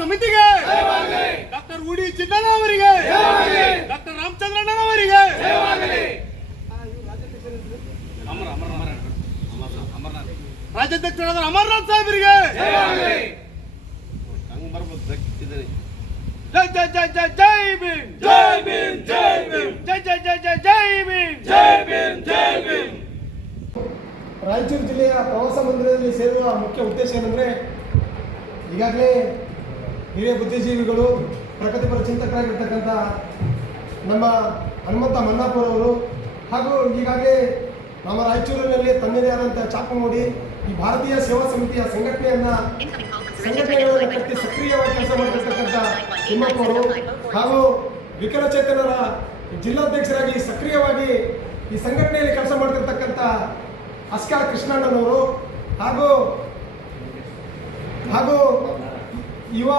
ಸಮಿತಿಗೆ. ಡಾಕ್ಟರ್ ಉಡಿ ಚಿನ್ನ ಅವರಿಗೆ. ಡಾಕ್ಟರ್ ರಾಮಚಂದ್ರಣ್ಣನವರಿಗೆ ರಾಜ್ಯಾಧ್ಯಕ್ಷರಾದ ಅಮರನಾಥ್ ಸಾಹೇಬರಿಗೆ. ಜೈ ಜೈ ಜೈ ಜೈ ಜೈ ಭೀಮ್. ಜೈ ಭೀಮ್ ಜೈ ಭೀಮ್. ಜೈ ಜೈ ಜೈ ಜೈ ಜೈ ಭೀಮ್. ಜೈ ಭೀಮ್ ಜೈ ಭೀಮ್. ರಾಯಚೂರು ಜಿಲ್ಲೆಯ ಪ್ರವಾಸ ಮಂದಿರದಲ್ಲಿ ಸೇರುವ ಮುಖ್ಯ ಉದ್ದೇಶ ಏನಂದ್ರೆ ಈಗಾಗಲೇ ಹಿರಿಯ ಬುದ್ಧಿಜೀವಿಗಳು, ಪ್ರಗತಿಪರ ಚಿಂತಕರಾಗಿರ್ತಕ್ಕಂಥ ನಮ್ಮ ಹನುಮಂತ ಮನ್ನಾಪುರವರು ಹಾಗೂ ಈಗಾಗಲೇ ನಮ್ಮ ರಾಯಚೂರಿನಲ್ಲಿ ತನ್ನದೇ ಆದಂಥ ಚಾಪು ಮೂಡಿ ಈ ಭಾರತೀಯ ಸೇವಾ ಸಮಿತಿಯ ಸಂಘಟನೆಯನ್ನ ಕಟ್ಟಿ ಸಕ್ರಿಯವಾಗಿ ಕೆಲಸ ಮಾಡಿರ್ತಕ್ಕಂಥ ತಿಮ್ಮಪ್ಪ ಅವರು ಹಾಗೂ ವಿಕಲಚೇತನರ ಜಿಲ್ಲಾಧ್ಯಕ್ಷರಾಗಿ ಸಕ್ರಿಯವಾಗಿ ಈ ಸಂಘಟನೆಯಲ್ಲಿ ಕೆಲಸ ಮಾಡ್ತಿರ್ತಕ್ಕಂಥ ಅಸ್ಕಾ ಕೃಷ್ಣಣ್ಣನವರು ಹಾಗೂ ಹಾಗೂ ಯುವ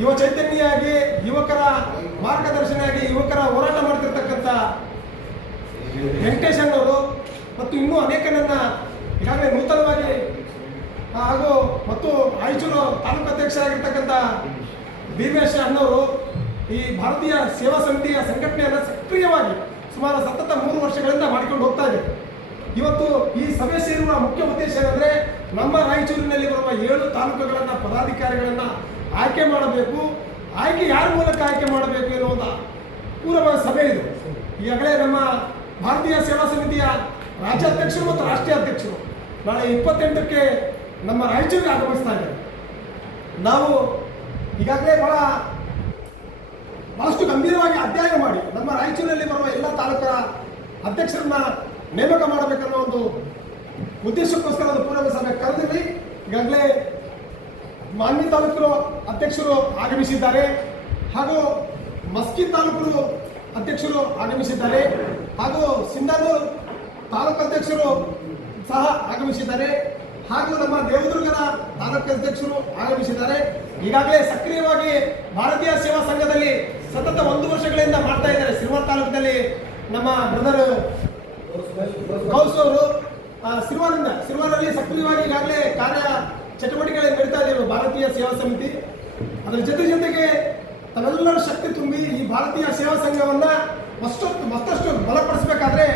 ಯುವ ಚೈತನ್ಯಾಗಿ ಯುವಕರ ಮಾರ್ಗದರ್ಶನಾಗಿ ಯುವಕರ ಹೋರಾಟ ಮಾಡ್ತಿರ್ತಕ್ಕಂಥ ವೆಂಕಟೇಶ್ ಅವರು ಮತ್ತು ಇನ್ನೂ ಅನೇಕನನ್ನ ಈಗಾಗಲೇ ನೂತನವಾಗಿ ಹಾಗೂ ಮತ್ತು ರಾಯಚೂರು ತಾಲೂಕು ಅಧ್ಯಕ್ಷರಾಗಿರ್ತಕ್ಕಂಥ ಭೀಮೇಶ್ ಅಣ್ಣವರು ಈ ಭಾರತೀಯ ಸೇವಾ ಸಮಿತಿಯ ಸಂಘಟನೆಯನ್ನು ಸಕ್ರಿಯವಾಗಿ ಸುಮಾರು ಸತತ ಮೂರು ವರ್ಷಗಳಿಂದ ಮಾಡಿಕೊಂಡು ಹೋಗ್ತಾ ಇದೆ. ಇವತ್ತು ಈ ಸಭೆ ಸೇರುವ ಮುಖ್ಯ ಉದ್ದೇಶ ಏನಂದ್ರೆ ನಮ್ಮ ರಾಯಚೂರಿನಲ್ಲಿ ಬರುವ ಏಳು ತಾಲೂಕುಗಳನ್ನ ಪದಾಧಿಕಾರಿಗಳನ್ನ ಆಯ್ಕೆ ಮಾಡಬೇಕು. ಆಯ್ಕೆ ಯಾರ ಮೂಲಕ ಆಯ್ಕೆ ಮಾಡಬೇಕು ಎನ್ನುವಂಥ ಪೂರ್ವ ಸಭೆ ಇದು. ಈಗಾಗಲೇ ನಮ್ಮ ಭಾರತೀಯ ಸೇವಾ ಸಮಿತಿಯ ರಾಜ್ಯಾಧ್ಯಕ್ಷರು ಮತ್ತು ರಾಷ್ಟ್ರೀಯ ಅಧ್ಯಕ್ಷರು ನಾಳೆ ಇಪ್ಪತ್ತೆಂಟಕ್ಕೆ ನಮ್ಮ ರಾಯಚೂರಿಗೆ ಆಗಮಿಸ್ತಾ ಇದ್ದಾರೆ. ನಾವು ಈಗಾಗಲೇ ಬಹಳ ಬಹಳಷ್ಟು ಗಂಭೀರವಾಗಿ ಅಧ್ಯಯನ ಮಾಡಿ ನಮ್ಮ ರಾಯಚೂರಿನಲ್ಲಿ ಬರುವ ಎಲ್ಲ ತಾಲೂಕರ ಅಧ್ಯಕ್ಷರನ್ನ ನೇಮಕ ಮಾಡಬೇಕನ್ನೋ ಒಂದು ಉದ್ದೇಶಕ್ಕೋಸ್ಕರ ಒಂದು ಪೂರ್ವ ಸಭೆ ಕರೆದಿರಲಿ ಈಗಾಗಲೇ ಮಾನ್ವಿ ತಾಲೂಕು ಅಧ್ಯಕ್ಷರು ಆಗಮಿಸಿದ್ದಾರೆ ಹಾಗೂ ಮಸ್ಕಿ ತಾಲೂಕು ಅಧ್ಯಕ್ಷರು ಆಗಮಿಸಿದ್ದಾರೆ ಹಾಗೂ ಸಿಂಧನೂರು ತಾಲೂಕು ಅಧ್ಯಕ್ಷರು ಸಹ ಆಗಮಿಸಿದ್ದಾರೆ ಹಾಗೂ ನಮ್ಮ ದೇವದುರ್ಗದ ತಾಲೂಕು ಅಧ್ಯಕ್ಷರು ಆಗಮಿಸಿದ್ದಾರೆ. ಈಗಾಗಲೇ ಸಕ್ರಿಯವಾಗಿ ಭಾರತೀಯ ಸೇವಾ ಸಂಘದಲ್ಲಿ ಸತತ ಒಂದು ವರ್ಷಗಳಿಂದ ಮಾಡ್ತಾ ಇದ್ದಾರೆ. ಸಿರಿವಾರ್ ತಾಲೂಕಿನಲ್ಲಿ ನಮ್ಮ ಬ್ರದರ್ ಕೌಸವರು ಸಿರಿವಾರಿಂದ ಸಿರಿವಾರಲ್ಲಿ ಸಕ್ರಿಯವಾಗಿ ಈಗಾಗಲೇ ಕಾರ್ಯ ಚಟುವಟಿಕೆಗಳನ್ನು ನಡೀತಾ ಇದೆ ಭಾರತೀಯ ಸೇವಾ ಸಮಿತಿ. ಅದರ ಜೊತೆ ಜೊತೆಗೆ ತನ್ನೆಲ್ಲರ ಶಕ್ತಿ ತುಂಬಿ ಈ ಭಾರತೀಯ ಸೇವಾ ಸಂಘವನ್ನ ಮತ್ತಷ್ಟು ಮತ್ತಷ್ಟು ಬಲಪಡಿಸಬೇಕಾದ್ರೆ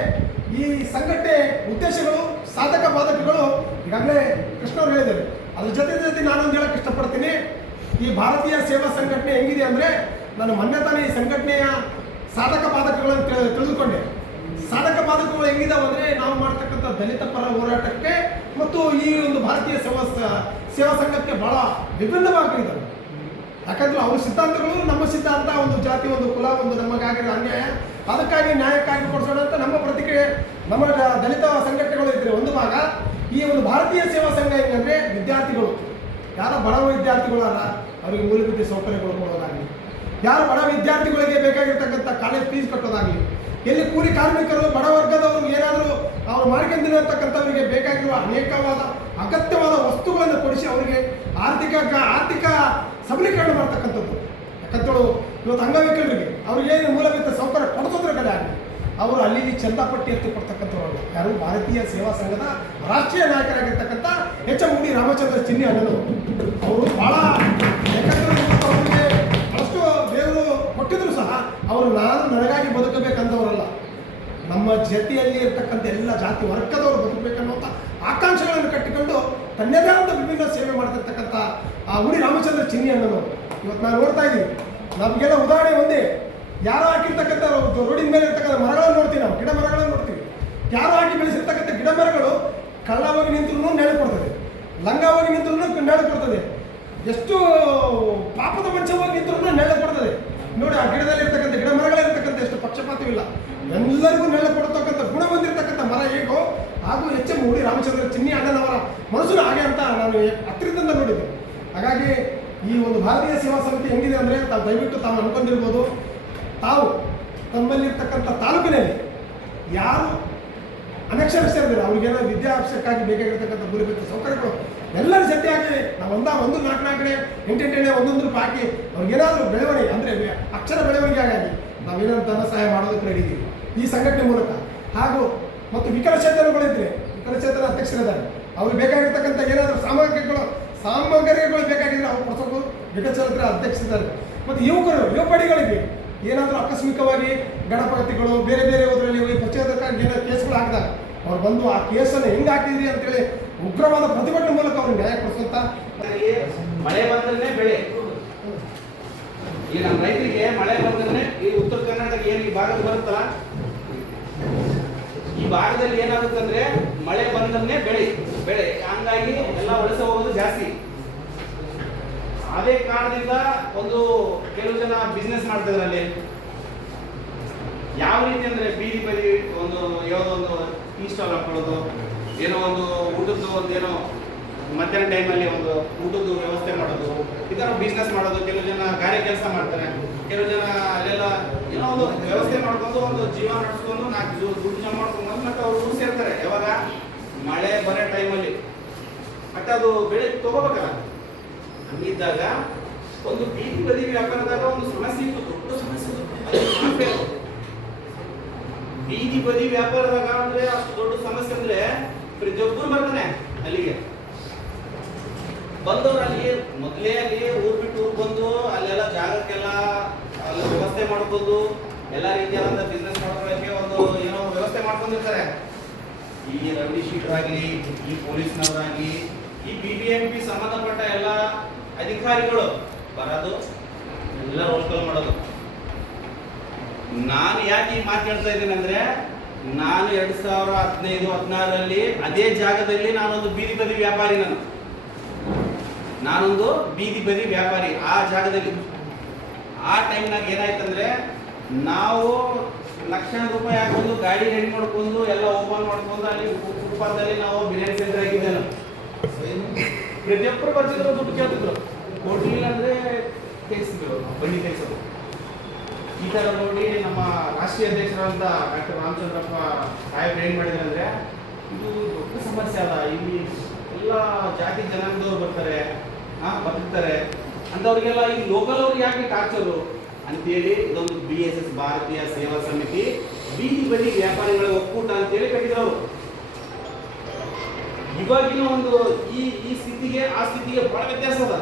ಈ ಸಂಘಟನೆ ಉದ್ದೇಶಗಳು, ಸಾಧಕ ಬಾಧಕಗಳು ಈಗಾಗಲೇ ಕೃಷ್ಣ ಅವರು ಹೇಳಿದರು ಅದ್ರ ಜೊತೆ ಜೊತೆ ನಾನೊಂದು ಹೇಳಕ್ ಇಷ್ಟಪಡ್ತೀನಿ. ಈ ಭಾರತೀಯ ಸೇವಾ ಸಂಘಟನೆ ಹೆಂಗಿದೆ ಅಂದ್ರೆ ನಾನು ಮೊನ್ನೆ ತಾನೇ ಈ ಸಂಘಟನೆಯ ಸಾಧಕ ಬಾಧಕಗಳನ್ನು ತಿಳ್- ತಿಳಿದುಕೊಂಡೆ ಸಾಧಕ ಬಾಧಕಗಳು ಹೆಂಗಿದಾವೆ ಅಂದ್ರೆ ನಾವು ಮಾಡ್ತಕ್ಕಂಥ ದಲಿತ ಪರ ಹೋರಾಟಕ್ಕೆ ಮತ್ತು ಈ ಒಂದು ಭಾರತೀಯ ಸೇವಾ ಸೇವಾ ಸಂಘಕ್ಕೆ ಬಹಳ ವಿಭಿನ್ನವಾಗಿದ್ದಾವೆ ಯಾಕಂದ್ರೆ ಅವ್ರ ಸಿದ್ಧಾಂತಗಳು ನಮ್ಮ ಸಿದ್ಧಾಂತ, ಒಂದು ಜಾತಿ, ಒಂದು ಕುಲ, ಒಂದು ನಮಗಾಗಿರೋ ಅನ್ಯಾಯ. ಅದಕ್ಕಾಗಿ ನ್ಯಾಯಕ್ಕಾಗಿ ಕೊಡಿಸೋಣ ಅಂತ ನಮ್ಮ ಪ್ರತಿಕ್ರಿಯೆ, ನಮ್ಮ ದಲಿತ ಸಂಘಟನೆಗಳು ಇದ್ರೆ ಒಂದು ಭಾಗ. ಈ ಒಂದು ಭಾರತೀಯ ಸೇವಾ ಸಂಘ ಹೆಂಗಂದ್ರೆ ವಿದ್ಯಾರ್ಥಿಗಳು. ಯಾರೋ ಬಡವ ವಿದ್ಯಾರ್ಥಿಗಳು ಅಲ್ಲ ಅವರಿಗೆ ಮೂಲಭೂತ ಸೌಕರ್ಯಗಳು ಕೊಡೋದಾಗಲಿ. ಯಾರು ಬಡ ವಿದ್ಯಾರ್ಥಿಗಳಿಗೆ ಬೇಕಾಗಿರ್ತಕ್ಕಂಥ ಎಲ್ಲಿ ಕೂಲಿ ಕಾರ್ಮಿಕರು, ಬಡ ವರ್ಗದವರು ಏನಾದರೂ ಅವರು ಮಾಡ್ಕೊಂಡಿರತಕ್ಕಂಥವರಿಗೆ ಬೇಕಾಗಿರುವ ಅನೇಕವಾದ ಅಗತ್ಯವಾದ ವಸ್ತುಗಳನ್ನು ಕೊಡಿಸಿ ಅವರಿಗೆ ಆರ್ಥಿಕ ಆರ್ಥಿಕ ಸಬಲೀಕರಣ ಮಾಡ್ತಕ್ಕಂಥದ್ದು. ಯಾಕಂತೇಳು, ಇವತ್ತು ಅಂಗವಿಕಲರಿಗೆ ಅವ್ರಿಗೆ ಏನು ಮೂಲಭೂತ ಸೌಕರ್ಯ ಕೊಡಿಸೋದ್ರ ಕಡೆ ಆಗಲಿ, ಅವರು ಅಲ್ಲಿ ಚಂದಾಪಟ್ಟಿ ಎತ್ತಿ ಕೊಡ್ತಕ್ಕಂಥವ್ರು ಯಾರು? ಭಾರತೀಯ ಸೇವಾ ಸಂಘದ ರಾಷ್ಟ್ರೀಯ ನಾಯಕರಾಗಿರ್ತಕ್ಕಂಥ ಎಚ್ ಎಂ ರಾಮಚಂದ್ರ ಚಿನ್ನಿ ಅನ್ನೋದು ಅವರು ಬಹಳ ಯಾಕಂದ್ರೆ ಅವರಿಗೆ ಅಷ್ಟು ದೇವರು ಕೊಟ್ಟಿದ್ರು ಸಹ. ಅವರು ನಾನು ನನಗಾಗಿ ಬದುಕಬೇಕಂದವರಲ್ಲ ನಮ್ಮ ಜತೆಯಲ್ಲಿ ಇರ್ತಕ್ಕಂಥ ಎಲ್ಲ ಜಾತಿ ವರ್ಗದವರು ಬದುಕಬೇಕನ್ನುವಂಥ ಆಕಾಂಕ್ಷೆಗಳನ್ನು ಕಟ್ಟಿಕೊಂಡು ತನ್ನದೇ ಆದ ವಿಭಿನ್ನ ಸೇವೆ ಮಾಡ್ತಿರ್ತಕ್ಕಂಥ ಆ ಉಡಿ ರಾಮಚಂದ್ರ ಚಿನ್ನಿ ಅನ್ನೋದು ಇವತ್ತು ನಾನು ನೋಡ್ತಾ ಇದ್ದೀವಿ ನಮಗೆಲ್ಲ ಉದಾಹರಣೆ ಒಂದೇ. ಯಾರೋ ಹಾಕಿರ್ತಕ್ಕಂಥ ರೋಡಿನ ಮೇಲೆ ಇರ್ತಕ್ಕಂಥ ಮರಗಳನ್ನು ನೋಡ್ತೀವಿ ನಾವು, ಗಿಡ ಮರಗಳನ್ನು ನೋಡ್ತೀವಿ. ಯಾರೋ ಹಾಕಿ ಬೆಳೆಸಿರ್ತಕ್ಕಂಥ ಗಿಡ ಮರಗಳು ಕಳ್ಳವಾಗಿ ನಿಂತರೂ ನೆರಳು ಕೊಡ್ತದೆ. ಲಂಗವಾಗಿ ನಿಂತರೂ ನೆರಳು ಕೊಡ್ತದೆ. ಎಷ್ಟು ಪಾಪದ ಮಂಚವಾಗಿ ನಿಂತರೂ ನೆರಳು ಕೊಡ್ತದೆ. ನೋಡಿ ಆ ಗಿಡದಲ್ಲಿ ಇರ್ತಕ್ಕಂಥ ಗಿಡ ಮರಗಳಿರ್ತಕ್ಕಂಥ ಎಷ್ಟು ಪಕ್ಷಪಾತವಿಲ್ಲ ಎಲ್ಲರಿಗೂ ನೆರಳು ಕೊಡ್ತಕ್ಕಂಥ ಗುಣ ಹೊಂದಿರತಕ್ಕಂಥ ಮರ ಹೇಗೋ ಹಾಗೂ ಎಚ್ ಎಂ ಹುಡಿ ರಾಮಚಂದ್ರ ಚಿನ್ನಿ ಅಣ್ಣನವರ ಮನಸ್ಸು ಹಾಗೆ ಅಂತ ನಾನು ಹತ್ತಿರದಿಂದ ನೋಡಿದ್ದೆ. ಹಾಗಾಗಿ ಈ ಒಂದು ಭಾರತೀಯ ಸೇವಾ ಸಮಿತಿ ಹೆಂಗಿದೆ ಅಂದರೆ ತಾವು ದಯವಿಟ್ಟು ತಾವು ಅನ್ಕೊಂಡಿರ್ಬೋದು, ತಾವು ತಮ್ಮಲ್ಲಿರ್ತಕ್ಕಂಥ ತಾಲೂಕಿನಲ್ಲಿ ಯಾರು ಅನಕ್ಷರಸ್ಥರಿದ್ದಾರೆ ಅವ್ರಿಗೇನೋ ವಿದ್ಯಾಭ್ಯಾಸಕ್ಕಾಗಿ ಬೇಕಾಗಿರ್ತಕ್ಕಂಥ ಮೂಲಭೂತ ಸೌಕರ್ಯಗಳು ಎಲ್ಲರ ಜೊತೆಯಾಗಿ ನಾವು ಒಂದ, ಒಂದು, ನಾಲ್ಕು ನಾಲ್ಕು ಕಡೆ ಎಂಟೆಂಟೆಣ್ಣೆ ಒಂದೊಂದು ರೂಪಾಯಿ ಹಾಕಿ ಅವ್ರಿಗೇನಾದರೂ ಬೆಳವಣಿಗೆ, ಅಂದರೆ ಅಕ್ಷರ ಬೆಳವಣಿಗೆ ಆಗಲಿ ನಾವೇನಂತ ಸಹಾಯ ಮಾಡೋದಕ್ಕೆ ರೆಡಿ ಈ ಸಂಘಟನೆ ಮೂಲಕ. ಹಾಗೂ ಮತ್ತು ವಿಕಲಚೇತನಗಳಿದ್ರೆ ವಿಕಲಚೇತನ ಅಧ್ಯಕ್ಷರಿದ್ದಾರೆ. ಅವ್ರಿಗೆ ಬೇಕಾಗಿರ್ತಕ್ಕಂಥ ಏನಾದರೂ ಸಾಮಗ್ರಿಗಳು ಸಾಮಗ್ರಿಗಳು ಬೇಕಾಗಿದ್ರೆ ಅವ್ರು ಕೊಡ್ಸೋದು ವಿಕಲಚೇತನರ ಅಧ್ಯಕ್ಷರಿದ್ದಾರೆ. ಮತ್ತು ಯುವಕರು, ಯುವಪಡಿಗಳಿಗೆ ಏನಾದರೂ ಆಕಸ್ಮಿಕವಾಗಿ ಗಣಪತಿಗಳು, ಬೇರೆ ಬೇರೆ ಹೋದ್ರಲ್ಲಿ ಪ್ರಚೋದಕ್ಕಾಗಿ ಏನೋ ಕೇಸ್ಗಳು ಹಾಕಿದಾಗ ಅವ್ರು ಬಂದು ಆ ಕೇಸನ್ನು ಹೆಂಗೆ ಹಾಕಿದ್ರಿ ಅಂತೇಳಿ ಉಗ್ರವಾದ ಪ್ರತಿಭಟನೆ ಮೂಲಕ ಅವ್ರಿಗೆ ನ್ಯಾಯ ಕೊಡಿಸುವಂತ ಮಳೆ ಬಂದ್ರೆ ಬೆಳೆ. ಈಗ ನಮ್ಮ ರೈತರಿಗೆ ಮಳೆ ಬಂದ್ರೆ ಈ ಉತ್ತರ ಕರ್ನಾಟಕ ಏನು ಈ ಭಾಗದ ಬರುತ್ತಲ್ಲ? ಈ ಭಾಗದಲ್ಲಿ ಏನಾಗುತ್ತಂದ್ರೆ ಮಳೆ ಬಂದನ್ನೇ ಬೆಳೆ ಬೆಳೆ. ಹಂಗಾಗಿ ಎಲ್ಲ ವಲಸೆ ಹೋಗೋದು ಜಾಸ್ತಿ. ಅದೇ ಕಾರಣದಿಂದ ಒಂದು ಕೆಲವು ಜನ ಬಿಸ್ನೆಸ್ ಮಾಡ್ತಿದ್ರು ಅಲ್ಲಿ. ಯಾವ ರೀತಿ ಅಂದ್ರೆ ಬೀದಿ ಬದಿ ಒಂದು, ಯಾವುದೋ ಒಂದು ಟೀ ಸ್ಟಾಲ್ ಹಾಕೊಳ್ಳೋದು, ಏನೋ ಒಂದು ಊಟದ್ದು ಒಂದೇನೋ ಮಧ್ಯಾಹ್ನ ಟೈಮಲ್ಲಿ ಒಂದು ಊಟದ ವ್ಯವಸ್ಥೆ ಮಾಡೋದು, ಈ ಥರ ಬಿಸ್ನೆಸ್ ಮಾಡೋದು, ಕೆಲವು ಜನ ಗಾರೆ ಕೆಲಸ ಮಾಡ್ತಾರೆ. ಕೆಲವು ಜನ ಅಲ್ಲೆಲ್ಲ ಏನೋ ಒಂದು ವ್ಯವಸ್ಥೆ ಮಾಡ್ಕೊಂಡು ಒಂದು ಜೀವನ ನಡೆಸ್ಕೊಂಡು ನಾಲ್ಕು ದುಡ್ಡು ಜಮಾ ಮಾಡ್ಕೊಂಡು ಮತ್ತೆ ಅವ್ರು ಸೇರ್ತಾರೆ. ಯಾವಾಗ? ಮಳೆ ಬರೋ ಟೈಮಲ್ಲಿ ಮತ್ತೆ ಅದು ಬೆಳೆ ತಗೋಬೇಕಲ್ಲ. ಹಂಗಿದ್ದಾಗ ಒಂದು ಬೀದಿ ಬದಿ ವ್ಯಾಪಾರದಾಗ ಒಂದು ಸಮಸ್ಯೆ ಇತ್ತು, ದೊಡ್ಡ ಸಮಸ್ಯೆ ಇತ್ತು. ಬೀದಿ ಬದಿ ವ್ಯಾಪಾರದಾಗ ಅಂದ್ರೆ ಅಷ್ಟು ದೊಡ್ಡ ಸಮಸ್ಯೆ ಅಂದ್ರೆ ಪ್ರತಿಯೊಬ್ಬರು ಬರ್ತಾನೆ ಅಲ್ಲಿಗೆ. ಬಂದವ್ರು ಅಲ್ಲಿ ಮೊದಲೇ ಅಲ್ಲಿ ಊರ್ ಬಿಟ್ಟು ಊರ್ ಬಂದು ಅಲ್ಲೆಲ್ಲ ಜಾಗಕ್ಕೆಲ್ಲ ಅಲ್ಲಿ ವ್ಯವಸ್ಥೆ ಮಾಡ್ಕೊಂಡು ಎಲ್ಲ ರೀತಿಯಾದ ಬಿಸ್ನೆಸ್ ಮಾಡ್ಕೊಳಕ್ಕೆ ಒಂದು ಏನೋ ವ್ಯವಸ್ಥೆ ಮಾಡ್ಕೊಂಡಿರ್ತಾರೆ. ಈ ರೌಡಿ ಆಗಲಿ ಈ ಪೊಲೀಸ್ನವರಾಗ್ಲಿ, ಈ ಬಿ ಬಿ ಎಂ ಪಿ ಸಂಬಂಧಪಟ್ಟ ಎಲ್ಲ ಅಧಿಕಾರಿಗಳು ಬರೋದು, ಎಲ್ಲ ರೋಸ್ಕಲ್ ಮಾಡೋದು. ನಾನು ಯಾಕೆ ಈ ಮಾತು ಹೇಳ್ತಾ ಇದ್ದೀನಿ ಅಂದ್ರೆ, ನಾನು ಎರಡ್ ಸಾವಿರ ಹದಿನೈದು, ಹದಿನಾರರಲ್ಲಿ ಅದೇ ಜಾಗದಲ್ಲಿ ನಾನೊಂದು ಬೀದಿ ಬದಿ ವ್ಯಾಪಾರಿ ನಾನು. ನಾನೊಂದು ಬೀದಿ ಬದಿ ವ್ಯಾಪಾರಿ ಆ ಜಾಗದಲ್ಲಿ. ಆ ಟೈಮ್ನಾಗ ಏನಾಯ್ತಂದ್ರೆ ನಾವು ಲಕ್ಷಾಂತರ ರೂಪಾಯಿ ಹಾಕೊಂಡು ಗಾಡಿ ರೆಡಿ ಮಾಡ್ಕೊಂಡು ಎಲ್ಲ ಓಪನ್ ಮಾಡ್ಕೊಂಡು ಅಲ್ಲಿ ಫುಟ್ಪಾತ್ನಲ್ಲಿ ನಾವು ಬಿರಿಯಾನಿ ಸೆಂಟರ್ ಆಗಿದ್ದೆ ನಾನು ಪ್ರತಿಯೊಬ್ಬರು ಬರ್ತಿದ್ರು, ದುಡ್ಡು ಕೇಳ್ತಿದ್ರು. ಕೊಡ್ಲಿಲ್ಲ ಅಂದ್ರೆ ತೆಗಿಸಿದ್ರು ಬನ್ನಿ ತೆಗಿಸೋದು. ಈ ತರ ನೋಡಿ ನಮ್ಮ ರಾಷ್ಟ್ರೀಯ ಅಧ್ಯಕ್ಷರಾದಂತ ಡಾಕ್ಟರ್ ರಾಮಚಂದ್ರಪ್ಪ ಸಾಹೇಬ್ರು ಏನ್ ಮಾಡಿದ್ರು ಅಂದ್ರೆ, ಇದು ದೊಡ್ಡ ಸಮಸ್ಯೆ ಅಲ್ಲ. ಇಲ್ಲಿ ಎಲ್ಲ ಜಾತಿ ಜನಾಂಗದವ್ರು ಬರ್ತಾರೆ. ಬದುಕ್ತಾರೆ ಅಂಥವ್ರಿಗೆಲ್ಲ ಈ ಲೋಕಲ್ ಅವ್ರಿಗೆ ಯಾಕೆ ಟಾರ್ಚರು ಅಂತೇಳಿ ಇದೊಂದು ಬಿ ಎಸ್ ಎಸ್ ಭಾರತೀಯ ಸೇವಾ ಸಮಿತಿ ಬೀದಿ ಬದಿ ವ್ಯಾಪಾರಿಗಳ ಒಕ್ಕೂಟ ಅಂತೇಳಿ ಕಟ್ಟಿದ್ರು ಇವಾಗಿನ ಒಂದು ಈ ಈ ಸ್ಥಿತಿಗೆ, ಆ ಸ್ಥಿತಿಗೆ ಬಹಳ ವ್ಯತ್ಯಾಸ ಅದ.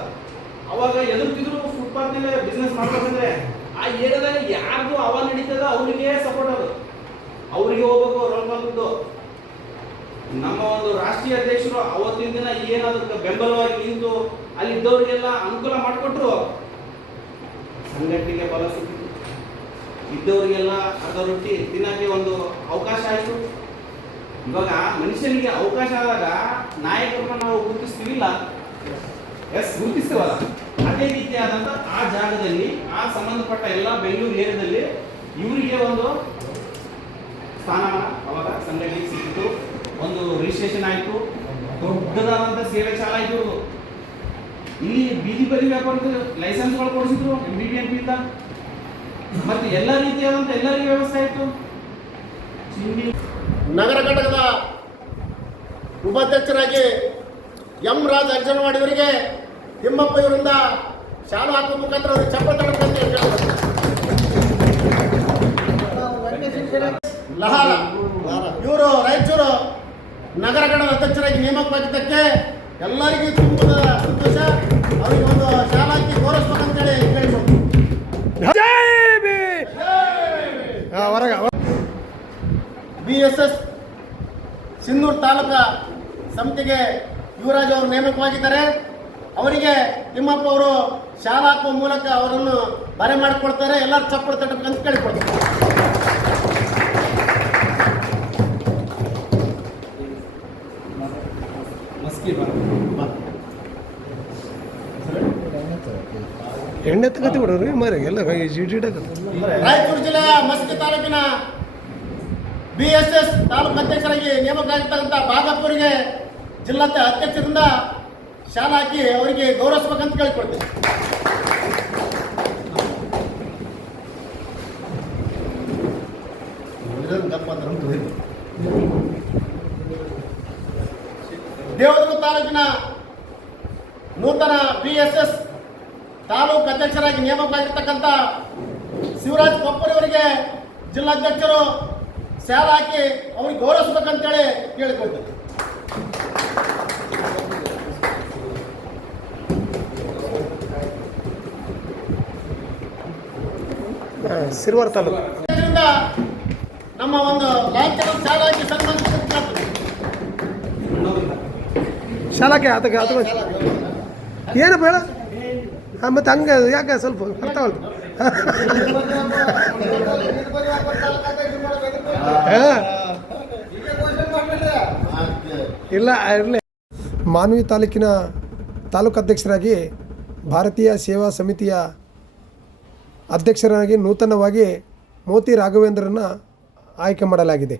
ಅವಾಗ ಎದುರ್ತಿದ್ರು ಫುಟ್ಪಾತ್ ಮೇಲೆ ಬಿಸ್ನೆಸ್ ಮಾಡ್ಬೇಕಂದ್ರೆ ಆ ಏರಿಯಾದಾಗ ಯಾರಿಗೂ ಅವ ನಡೀತದ ಅವರಿಗೆ ಸಪೋರ್ಟ್ ಅದು. ಅವರಿಗೆ ಹೋಗ್ಬೇಕು ರೋಲ್ ಬಂದದ್ದು ನಮ್ಮ ಒಂದು ರಾಷ್ಟ್ರೀಯ ಅಧ್ಯಕ್ಷರು ಅವತ್ತಿನ ದಿನ ಏನಾದ್ರು ಬೆಂಬಲವಾಗಿ ನಿಂತು ಅಲ್ಲಿ ಇದ್ದವರಿಗೆಲ್ಲ ಅನುಕೂಲ ಮಾಡಿಕೊಟ್ರು. ಸಂಘಟನೆಗೆ ಬಲ ಸಿಕ್ಕಿತು. ಇದ್ದವರಿಗೆಲ್ಲ ಅರ್ಧ ರೊಟ್ಟಿ ತಿನ್ನಕ್ಕೆ ಒಂದು ಅವಕಾಶ ಆಯಿತು. ಇವಾಗ ಮನುಷ್ಯನಿಗೆ ಅವಕಾಶ ಆದಾಗ ನಾಯಕರನ್ನ ನಾವು ಗುರುತಿಸ್ತೀವಿಲ್ಲ? ಎಸ್ ಗುರುತಿಸ್ತೀವಲ್ಲ. ಅದೇ ರೀತಿಯಾದಂಥ ಆ ಜಾಗದಲ್ಲಿ, ಆ ಸಂಬಂಧಪಟ್ಟ ಎಲ್ಲ ಬೆಂಗಳೂರು ಏರಿಯಾದಲ್ಲಿ ಇವರಿಗೆ ಒಂದು ಸ್ಥಾನಮಾನ ಅವಾಗ ಸಂಘಟನೆಗೆ ಸಿಕ್ಕಿತು. ಒಂದು ರಿಜಿಸ್ಟ್ರೇಷನ್ ಆಯಿತು. ದೊಡ್ಡದಾದಂಥ ಸೇವೆ ಚಾಲ ಆಯಿತು. ಇಲ್ಲಿ ಬೀದಿ ಬದಿ ವ್ಯಾಪಾರದ ಲೈಸೆನ್ಸ್ಗಳು ಕೊಡಿಸಿದ್ರು ಎಂ ಬಿ ಬಿ ಎಂ ಪಿಂದ ಮತ್ತೆ ಎಲ್ಲ ರೀತಿಯಾದಂಥ ಎಲ್ಲರಿಗೂ ವ್ಯವಸ್ಥೆ ಆಯಿತು. ನಗರ ಘಟಕದ ಉಪಾಧ್ಯಕ್ಷರಾಗಿ ಎಂ ರಾಜ್ ಅರ್ಜನವಾಡಿ ಮಾಡಿದವರಿಗೆ ತಿಮ್ಮಪ್ಪ ಇವರಿಂದ ಶಾಲಾ ಹಾಕುವ ಮುಖಾಂತರ ಅವರಿಗೆ ಚಪ್ಪ ತಡಬೇಕಂತ ಲಹಾಲ ಇವರು ರಾಯಚೂರು ನಗರ ಘಟಕದ ಅಧ್ಯಕ್ಷರಾಗಿ ನೇಮಕವಾಗಿದ್ದಕ್ಕೆ ಎಲ್ಲರಿಗೂ ತುಂಬದ ಹೊರಗ B S S Sindhur taluka ಸಮಿತಿಗೆ ಯುವರಾಜ್ ಅವರು ನೇಮಕವಾಗಿದ್ದಾರೆ. ಅವರಿಗೆ ತಿಮ್ಮಪ್ಪ ಅವರು ಶಾಲಾ ಹಾಕುವ ಮೂಲಕ ಅವರನ್ನು ಬರೆ ಮಾಡಿಕೊಡ್ತಾರೆ. ಎಲ್ಲರೂ ಚಪ್ಪಳು ತಟ್ಟಬೇಕಂತ ಕೇಳಿಕೊಡ್ತಾರೆ. ಎಣ್ಣೆ ತಗತಿ ಬಿಡೋರು ಮಾರಿ ಎಲ್ಲ ರಾಯಚೂರು ಜಿಲ್ಲೆಯ ಮಸ್ಕಿ ತಾಲೂಕಿನ ಬಿ ಎಸ್ ಎಸ್ ತಾಲೂಕು ಅಧ್ಯಕ್ಷರಾಗಿ ನೇಮಕವಾಗಿರ್ತಕ್ಕಂಥ ಬಾಗಪ್ಪರಿಗೆ ಜಿಲ್ಲಾ ಅಧ್ಯಕ್ಷರಿಂದ ಶಾಲೆ ಹಾಕಿ ಅವರಿಗೆ ಗೌರವಿಸ್ಬೇಕಂತ ಕೇಳಿಕೊಡ್ತೇನೆ ದೇವದುರ್ಗ ತಾಲೂಕಿನ ನೂತನ ಬಿ ಎಸ್ ಎಸ್ ತಾಲೂಕು ಅಧ್ಯಕ್ಷರಾಗಿ ನೇಮಕವಾಗಿರ್ತಕ್ಕಂಥ ಶಿವರಾಜ್ ಕೊಪ್ಪರವರಿಗೆ ಜಿಲ್ಲಾಧ್ಯಕ್ಷರು ಸ್ಯಾಲ ಹಾಕಿ ಅವ್ರಿಗೆ ಗೌರವಿಸ್ಬೇಕಂತೇಳಿ ಕೇಳಿಕೊಂಡು ಸಿರ್ವಾರ್ ತಾಲೂಕು. ನಮ್ಮ ಒಂದು ಶಾಲಾಕ್ಕೆ ಶಾಲಾಕ್ಕೆ ಆತಕ್ಕೆ ಆತ ಏನು ಬೇಡ? ಮತ್ತು ಹಂಗೆ ಯಾಕೆ ಸ್ವಲ್ಪ ಅರ್ಥ ಆಯ್ತು ಹಾಂ. ಇಲ್ಲ, ಇರಲಿ. ಮಾನವಿ ತಾಲೂಕಿನ ತಾಲೂಕು ಅಧ್ಯಕ್ಷರಾಗಿ ಭಾರತೀಯ ಸೇವಾ ಸಮಿತಿಯ ಅಧ್ಯಕ್ಷರಾಗಿ ನೂತನವಾಗಿ ಮೋತಿ ರಾಘವೇಂದ್ರನ್ನ ಆಯ್ಕೆ ಮಾಡಲಾಗಿದೆ.